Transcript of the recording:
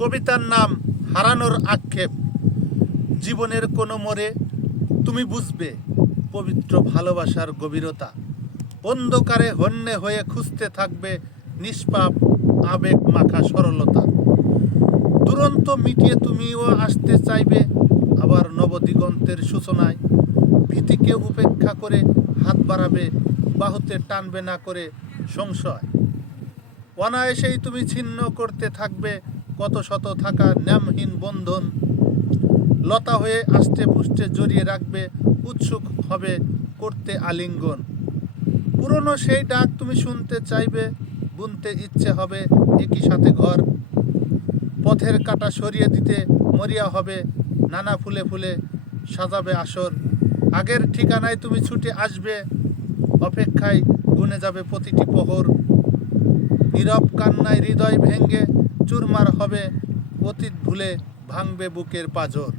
কবিতার নাম হারানোর আক্ষেপ। জীবনের কোনো মোড়ে তুমি বুঝবে পবিত্র ভালোবাসার গভীরতা। অন্ধকারে হন্যে হয়ে খুঁজতে থাকবে নিষ্পাপ, আবেগ মাখা সরলতা। দুরন্ত মিটিয়ে তুমিও আসতে চাইবে আবার নবদিগন্তের সূচনায়। ভীতিকে উপেক্ষা করে হাত বাড়াবে, বাহুতে টানবে না করে সংশয়। অনায়াসেই তুমি ছিন্ন করতে থাকবে কত শত থাকা ন্যামহীন বন্ধন লতা হয়ে আষ্টে পুষ্টে জড়িয়ে রাখবে, উৎসুক হবে করতে আলিঙ্গন। পুরনো সেই ডাক তুমি শুনতে চাইবে, বুনতে ইচ্ছে হবে একই সাথে ঘর। পথের কাটা সরিয়ে দিতে মরিয়া হবে, নানা ফুলে ফুলে সাজাবে আসর। আগের ঠিকানায় তুমি ছুটে আসবে, অপেক্ষায় গুনে যাবে প্রতিটি প্রহর। নীরব কান্নায় হৃদয় ভেঙ্গে চুরমার হবে অতীত ভুলে ভাঙবে বুকের পাজর।